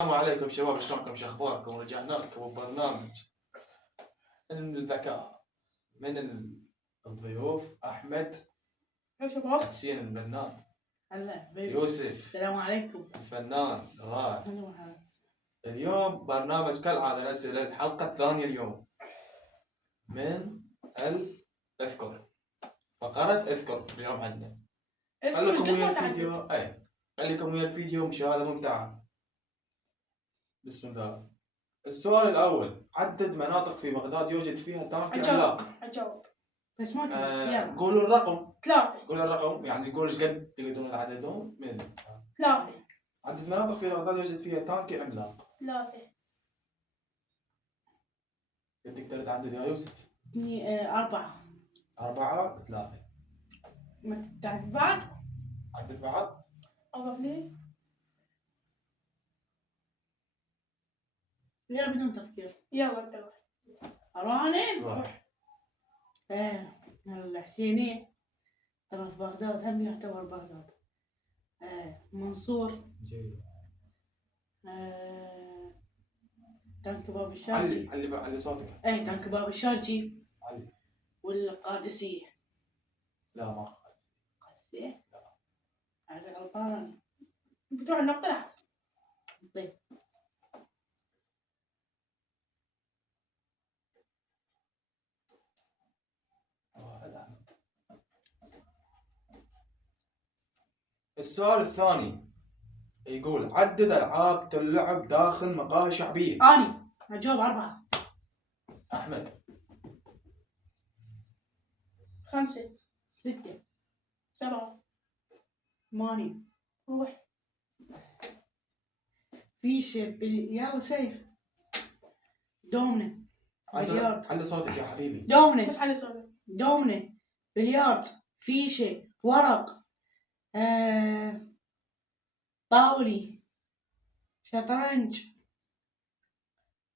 السلام عليكم شباب، شلونكم؟ شو اخباركم؟ رجعنا لكم ببرنامج الذكاء من الضيوف احمد، شباب حسين الفنان، هلا يوسف السلام عليكم. الفنان، رائع. هلا وحلا. اليوم برنامج كالعاده الاسئله، الحلقه الثانيه اليوم من اذكر فقرة اذكر. اليوم عندنا خليكم ويا الفيديو، خليكم ويا الفيديو، مشاهده ممتعه. بسم الله. السؤال الأول: عدد مناطق في بغداد يوجد فيها تانك عملاق. أجاوب بس ما يلا قولوا الرقم. 3. قولوا الرقم، يعني قول ايش قد تقدرون عددهم من 3. عدد مناطق في بغداد يوجد فيها تانك عملاق. 3. تقدر تعدد يا يوسف؟ 4. 4 3. ما تعد بعد. عدد بعض. أضف يلا بدون تفكير. يلا أنت روح. راني روح. الحسيني ترى في بغداد، هم يعتبر بغداد. منصور. جيد. تانك باب الشارجي. علي صوتك. تانك باب الشارجي. علي. والقادسية. لا ما قادسية؟ لا. هذا غلطان. بتروح النقطة. لا. طيب. السؤال الثاني يقول: عدد ألعاب تلعب داخل مقاهي شعبية. أني أجاوب 4. أحمد. 5. 6. 7. 8. روح. فيش يلا سيف. دومنة. بلياردو. علي صوتك يا حبيبي. دومنة. بس على صوتك. دومنة. بلياردو. فيشة. ورق. طاولي. شطرنج.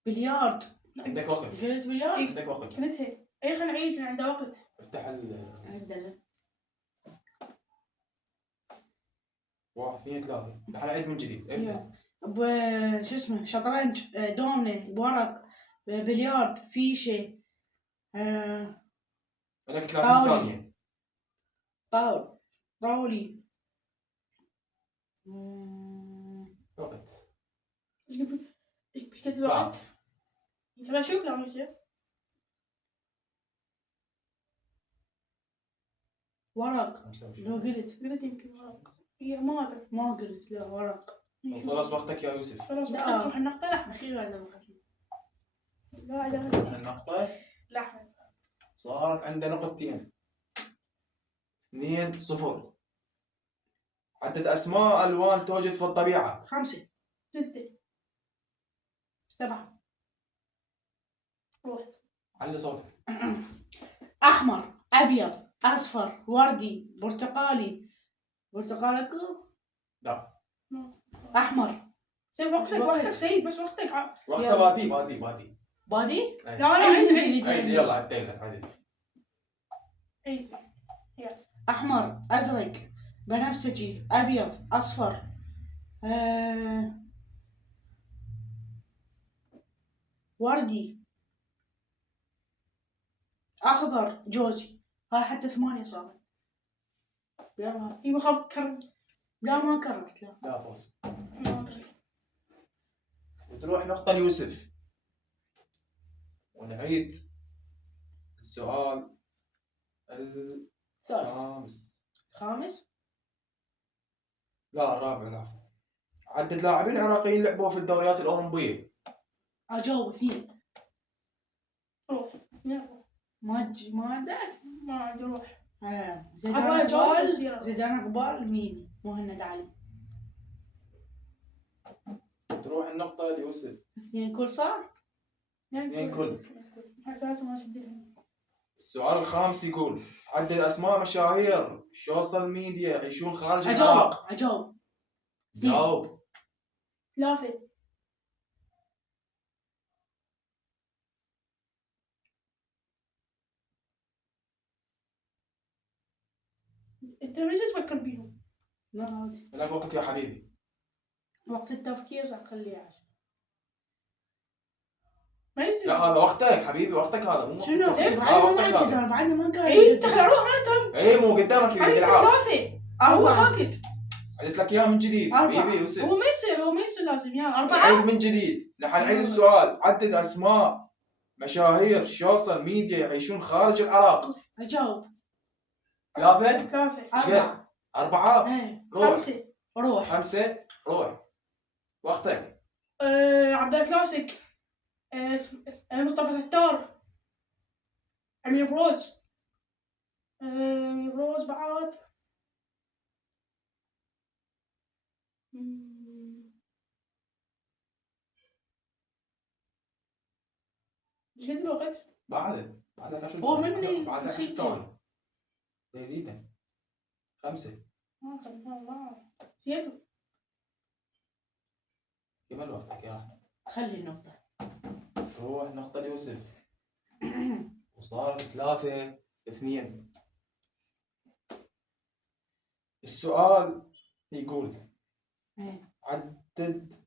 بلياردو. عندك وقت. قلت بلياردو. عندك وقت. كنت هي. أي خلينا نعيد، عندنا وقت. افتح عدل. 1 2 3. الحين عيد من جديد. شو اسمه شطرنج. دومنة. ورق. بلياردو. فيشة. لك 30 ثانية. طاولي. وقت. ايش قد الوقت؟ ترى شوف لو يصير. ورق. لو قلت يمكن ورق. هي ما أدري. ما قلت لا ورق. خلص وقتك يا يوسف. خلاص لا. تروح النقطة. لا. أخير بعد الوقت. لا عاد. النقطة. لا أحمد. صارت عندنا نقطتين. 2-0. عدد أسماء ألوان توجد في الطبيعة. 5. 6. 7. روح. علي صوتك. أحمر. أبيض. أصفر. وردي. برتقالي. برتقالكو. لا. أحمر. سيب وقتك سيب بس وقتك. وقتها بادي. بادي. لا لا عيد. عيد. يلا عدينا. اي أحمر. أزرق. بنفسجي. أبيض. أصفر. وردي. أخضر. جوزي. هاي حتى 8 صار. يلا. ايوه خاف كرم. لا ما كررت. لا فوز. ما ادري. وتروح نقطة ليوسف. ونعيد السؤال خامس. لا الرابع. لا. عدد لاعبين عراقيين لعبوا في الدوريات الأوروبية. أجاوب 2. روح. يلا. ما عندك. ما عاد روح. زيدان اقبال مين؟ مهند علي. تروح النقطة ليوسف. 2 كل صار. 2 كل. حسيت ما شديت. السؤال الخامس يقول: عدد أسماء مشاهير السوشيال ميديا يعيشون خارج العراق. أجاوب. جاوب. 3. انت ليش تفكر بيهم؟ لا عادي. لك وقت يا حبيبي. وقت التفكير أخليه 10. ما يصير. لا هذا وقتك حبيبي، وقتك هذا مو وقت شنو؟ التفكير. بعدني ما وقتك عدت هذا. أنا بعدني ما قاعد. اي انت خلع روح انا ترى. اي مو قدامك انا اللي قلت يلعب. 3 هو 4. ساكت. عدت لك اياها من جديد 4. حبيبي يوسف. هو ما يصير لازم يا 4. عيد من جديد، نحن نعيد السؤال. عدد اسماء مشاهير سوشيال ميديا يعيشون خارج العراق. أجاوب. 3 4. 4 إيه. روح 5. روح. 5 روح وقتك. عبد الله كلاسيك. مصطفى ستار. امير بروز. امير بروز بعد. ايش قد الوقت؟ بعدك 10 هو ثواني. مني بعدك 10 نسيت. ثواني. يزيدك 5. نسيته. كمل وقتك يا أحمد. خلي النقطة. روح نقطة ليوسف. وصارت 3-2. السؤال يقول إيه. عدد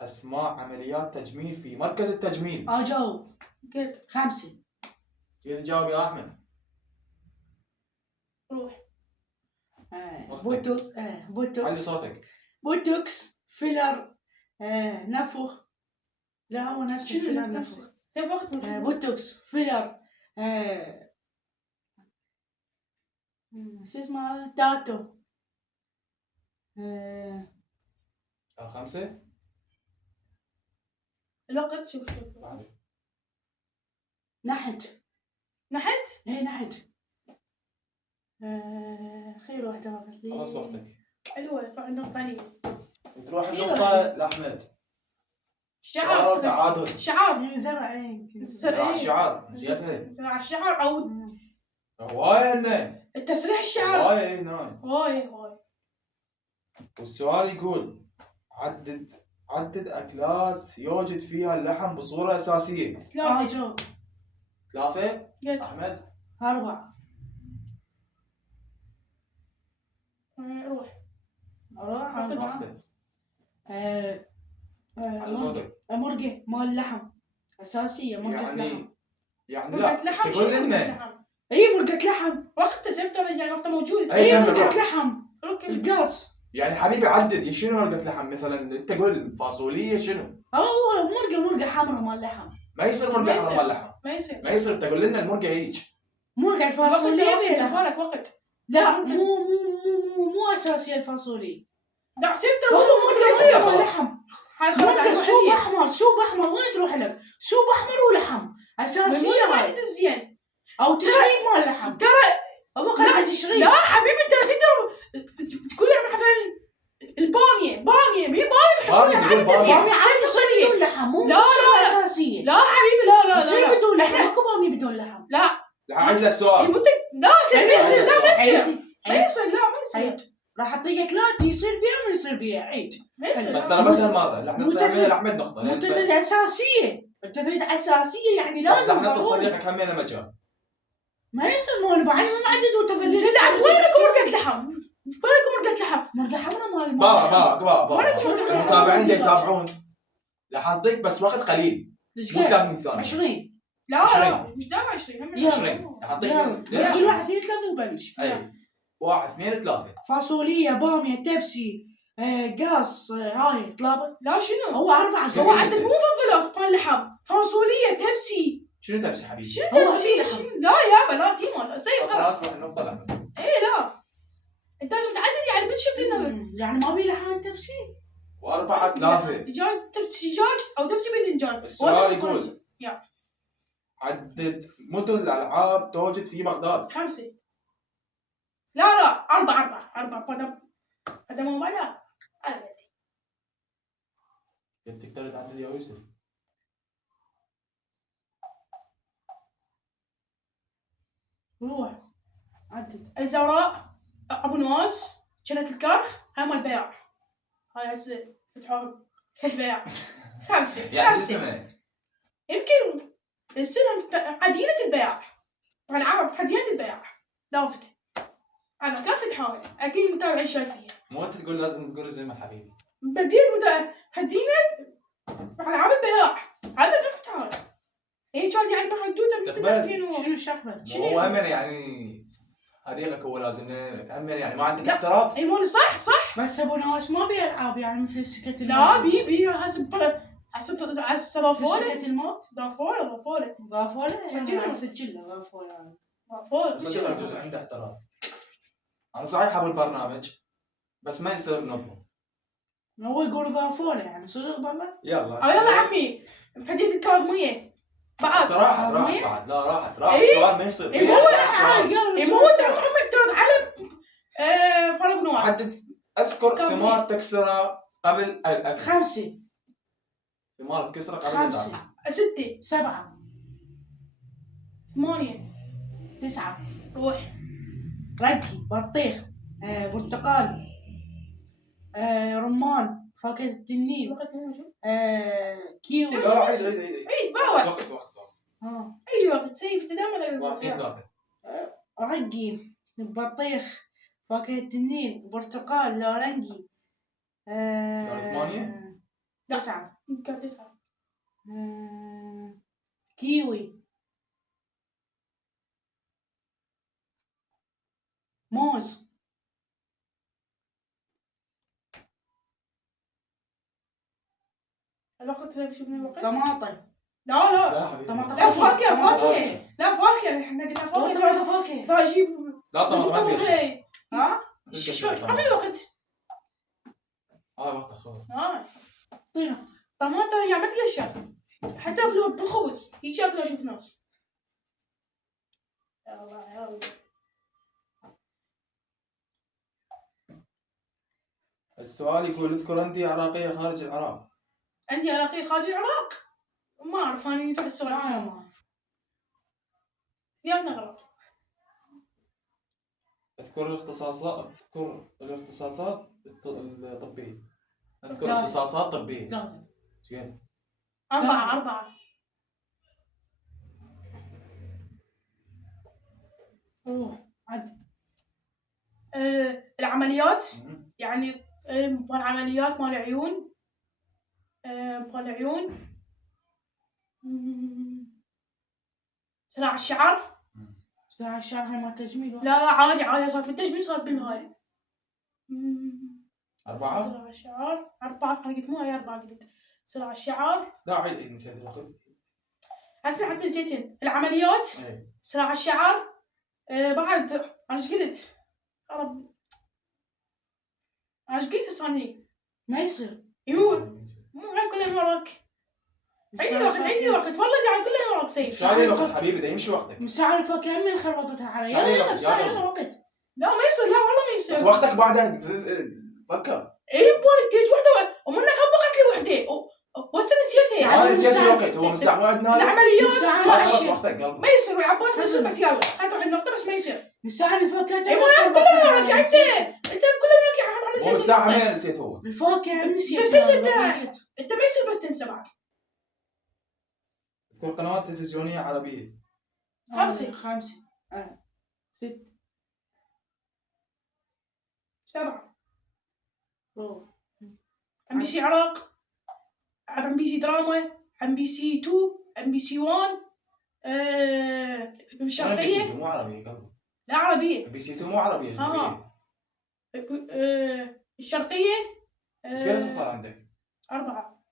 أسماء عمليات تجميل في مركز التجميل. أجاوب. قلت 5. كيف تجاوب يا أحمد؟ روح. بوتوكس. علي بوتوكس. صوتك. بوتوكس. فيلر. نفخ. لا هو نفس شنو الفيلر نفس نفخ. كيف وقت بوتوكس. فيلر. شو اسمه هذا؟ تاتو. 5 الوقت شوف بعد. نحت. نحت. ايه نحت. خير واحدة وقت لي. خلاص وقتك. حلوة بعد النقطة هي. تروح حلوة. النقطة لأحمد. شعار تعادل. شعار. زرعين. شعار نسيتها. زرع الشعر او هواية هنا. التسريح الشعر. هواية هنا. هواي. والسؤال يقول عدد أكلات يوجد فيها اللحم بصورة أساسية. 3. أجاوب. 3 قلت أحمد. 4. روح. روح. وقتك. على صوتك. مرقة مال لحم أساسية. مرقة لحم. يعني مرقة لا لحم. تقول شنو لنا. مرقة لحم؟ اي مرقة لحم. وقته شفت يعني وقته موجود. أي كمل مرقة روح. لحم. روح. القاص. يعني حبيبي عدد شنو مرقة لحم مثلا، انت قول فاصولية شنو؟ هو مرقة حمراء مال لحم. ما يصير ما مرقة يصير. حمراء اللحم. ما يصير تقول لنا المرقة هيك. مرقة الفاصوليا بينها. وقت وقت. لا ممكن. مو أساسية الفاصوليا. لا سيف هو ترى مرقة لحم. مرقة سوب أحمر وين تروح لك؟ سوب أحمر ولحم أساسية ما هاي. تزين. أو تشريب مال لحم. ترى أبو قصدي تشريب. لا حبيبي انت تقدر تقول يعني مثلا الباميه مي باميه بامية تقول بامية. بامي عادي يصير بدون لحم مو لا، شغلة لا. أساسية. لا حبيبي لا يصير بدون لحم ماكو بامي بدون لحم. لا عد له السؤال. المنتج لا سيف ما يصير ما عيد. يصير لا ما يصير عيد. راح أعطيك 3 يصير بيها ما يصير بيها. عيد. ما يصير بس لا. ترى بس هالمرة مو تدري. لأحمد نقطة. مو تريد أساسية. أنت تريد أساسية يعني بس لازم لحمد ضروري. صديقك همينه مجال. ما يصير مو أنا بعد ما عدد وتظل. لا وينكم مرقة لحم؟ وينكم مرقة لحم؟ مرقة حمراء مال بارا المتابعين يتابعون. راح اعطيك بس وقت قليل مو 30 ثانية. 20. لا 20. مش دام 20 هم يلا. 20 راح اعطيك. يلا كل واحد 2 3 وبلش. اي 1 2 3. فاصوليا بامية تبسي قاص هاي طلابة. لا شنو؟ هو 4. هو عندك مو مفضلة مال لحم فاصولية تبسي شنو تبسي حبيبي؟ شنو هو تبسي؟ لحم. شنو؟ لا يابا لا تيما لا سيب بس خلاص. لا تروح النقطة لأحمد. ايه لا انت لازم تعدد يعني بالشكل انه يعني ما بي لحم تبسي. و4 3. دجاج تبسي دجاج او تبسي باذنجان. السؤال يقول يا عدد مدن الألعاب توجد في بغداد. 5. لا 4 هذا مو بعد هذا تقدر تعدل يا يوسف. روح عدل. الزوراء ابو نواس جنة الكرخ هاي مال البياع هاي هسه فتحوها البياع 5 يعني شو اسمه؟ يمكن اسمها عدينة البياع طبعا العرب عدينة البياع لافتة هذا كان فتحوها اكيد المتابعين شايفينها. مو انت تقول لازم تقول زي ما حبيبي. هدينا العاب البياع هذا نفس هذا. اي كان يعني بحدوده تقبل. شنو الشحبة؟ هو هم يعني صديقك هو لازم هم يعني ما عندك احتراف. اي مو صح. بس ابو نواس ما بيه العاب يعني مثل سكة لا الموت. بي حسب ضافوله سكة الموت ضافوله ضافوله سجلها. سجلها ضافوله يعني. صديقك جزء عنده احتراف. انا صحيح ابو البرنامج بس ما يصير نظم. هو يقول ضافوله يعني صدق بالله. يلا يلا عمي بحديث الكاظميه بعد راحت كاظمية؟ بعد لا راحت إيه؟ السؤال ما يصير. إيه، ليش مو لا لا، السؤال؟ مو ترد على فرق نواس. حدث اذكر كاظمية. ثمار تكسر قبل الاكل. 5 ثمار تكسر قبل 5 الاكل. 6 7 8 9 روح رقي بطيخ برتقال رمان فاكهة التنين وقت مو شو كيوي. لا عيد عيد باوع وقت اي وقت سيف تدمر 3 رقي بطيخ فاكهة التنين برتقال نارنجي قال 8 9 كان 9 كيوي موز الوقت لا شو من الوقت طماطم لا لا حبيبي طماطم لا فاكهة فاكهة لا فاكهة احنا قلنا طماطم فاكهة فاكهة فاجيب لا طماطم ما تقدر شيء. ها شو عرفي الوقت وقت خلاص. طينا طماطم يا ما تقشر حتى ياكلوه بالخبز هيك ياكلوه اشوف ناس يلا السؤال يقول اذكر عندي عراقية خارج العراق. عندي عراقي خارج العراق ما اعرف انا يتبع السؤال يانا غلط اذكر الاختصاصات الطبية. اذكر لا. اختصاصات طبية. لا زين 4 روح عد العمليات يعني مال العمليات مال العيون مال العيون زراعة الشعر ساعة الشهر هاي ما تجميل لا عادي صارت بالتجميل صارت بالنهاية 4 زراعة الشعر 4 أنا قلت مو هاي 4 قلت زراعة الشعر لا عيد نسيت الوقت. هسه حتى نسيتن العمليات زراعة الشعر بعد أنا ايش قلت؟ رب انا ايش قلت ثاني؟ ما يصير مو هاي كلها من وراك عندي وقت والله قاعد كلها من وراك سيف شو عليه الوقت حبيبي ده يمشي وقتك. مساعة الفاكهة من خربطتها علي شو عليه يلا الوقت؟ بساعة يلا. يلا وقت لا ما يصير لا والله ما يصير وقتك بعدها فكر. اي بولك قلت وحده ومنك طبقت لي وحده وهسه نسيتها ما يعني نسيت الوقت هو من ساعة ما عندنا. العمليات خلاص وقتك قلبي. ما يصير يا عباس ما يصير بس يلا هتروح النقطة بس ما يصير مساعة الفاكهة اي مو انا كلها من وراك انت كلها من وراك يا حرام هو من ساعة ما نسيت هو. الفاكهة نسيت بس انت ما يصير بس تنسى بعد. اذكر قنوات تلفزيونية عربية. 5 6 7 روح ام بي سي عراق ام بي سي دراما ام بي سي 2 ام بي سي 1 الشرقية مو عربية قلبي. لا عربية بي سي 2 مو عربية الشرقية ايش قد صار عندك؟ 4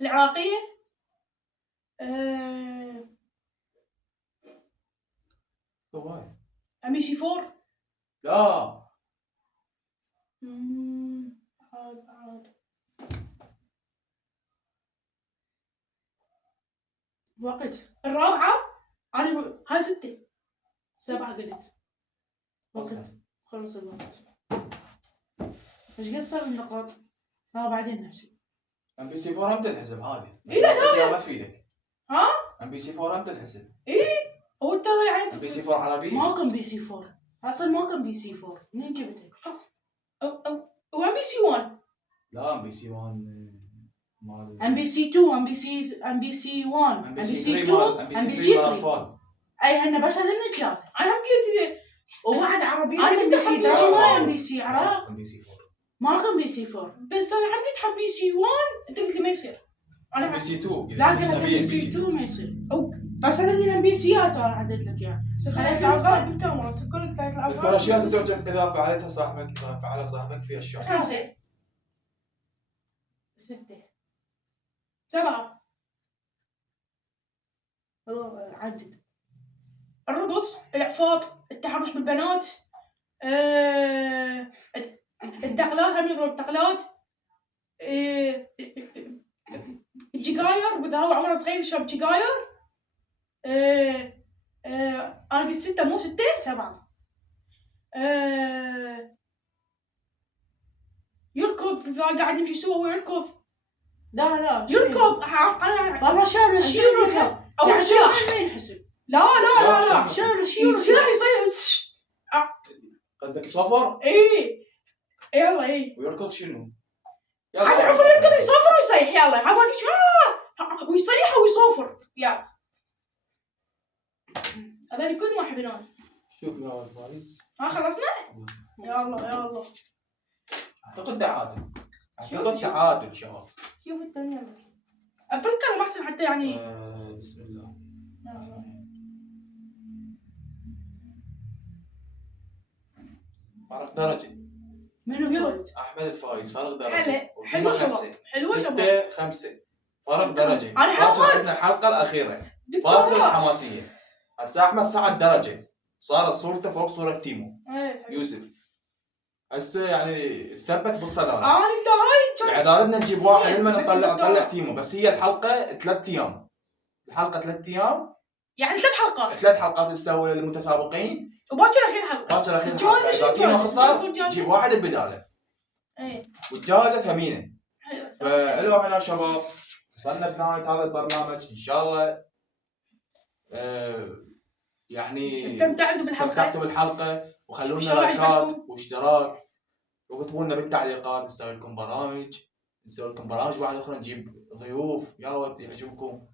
العراقية هواي. ام بي سي 4 لا عاد وقت الرابعة أنا هاي 6 7 قلت وقت خلص الوقت ايش قد صار النقاط؟ بعدين نحسب ام بي سي 4 هم تنحسب عادي. إيه لا ما تفيدك. ها؟ ام بي سي 4 هم تنحسب. هو ترى يعني ام بي سي 4 عربي. ما كان بي سي 4 اصلا ما كان بي سي 4 منين جبته؟ أو ام بي سي 1 لا ام بي سي 1 مال ام بي سي 2 ام بي سي 1 ام ام بي بي سي سي 3 2 مال ام بي سي 3 الاطفال. اي هن بس هذول 3 أنا هم قلت وبعد عربية أنا ام كنت بي سي أحب ما ام بي سي عراق ام بي سي 4 ما كان بي سي 4. بس انا عمدي تحب بي سي 1 انت قلت لي ما يصير. انا بي سي 2 لا قلت لك بي سي 2 ما يصير. بس هذا من بي سيات انا عديت لك اياه. خليت الالعاب بالكاميرا سكرت ثلاث العاب. اذكر اشياء تزوجك اذا فعلتها صاحبك فعل صاحبك في اشياء. 5 6 7 عدد. الرقص، الاعفاط، التحرش بالبنات، الدقلات، هم يضرب الدقلات، الجيجاير، واذا هو عمره صغير يشرب جيجاير. انا قلت 6 مو 6 7 يركض اذا قاعد يمشي سوا هو يركض. لا يركض انا والله شارع الشيء يركض او يعني السلاح. ما ينحسب. لا شارع الشيء السلاح يركض. يصير قصدك يصفر ايه يلا ويركض شنو؟ انا اعرف يركض يصفر ويصيح يلا عبالي ويصيح ويصفر يلا هذول كل ما احب. شوف يا فارس ها خلصنا؟ يلا اعتقد تعادل شباب. شوف الثانية بالقلم احسن حتى يعني. بسم الله. فرق درجة. منو فايز؟ احمد الفايز فرق درجة. حلوة شباب. 6-5 فرق درجة. انا عندنا الحلقة الأخيرة باكر الحماسية. هسه أحمد صعد درجة صارت صورته فوق صورة تيمو يوسف. هسه يعني ثبت بالصدارة. يعني دارنا نجيب واحد لما نطلع تيمو. بس هي الحلقة 3 أيام. الحلقة 3 أيام يعني 3 حلقات. 3 حلقات تسوي للمتسابقين وباكر اخير حلقة. إذا تيمو خسر نجيب واحد بداله. والجائزة ثمينة. فاليوم هنا شباب وصلنا بنهاية هذا البرنامج إن شاء الله يعني استمتعتوا بالحلقة وخلونا لايكات واشتراك واكتبوا لنا بالتعليقات نسوي لكم برامج بعد أخرى نجيب ضيوف يا ود يعجبكم.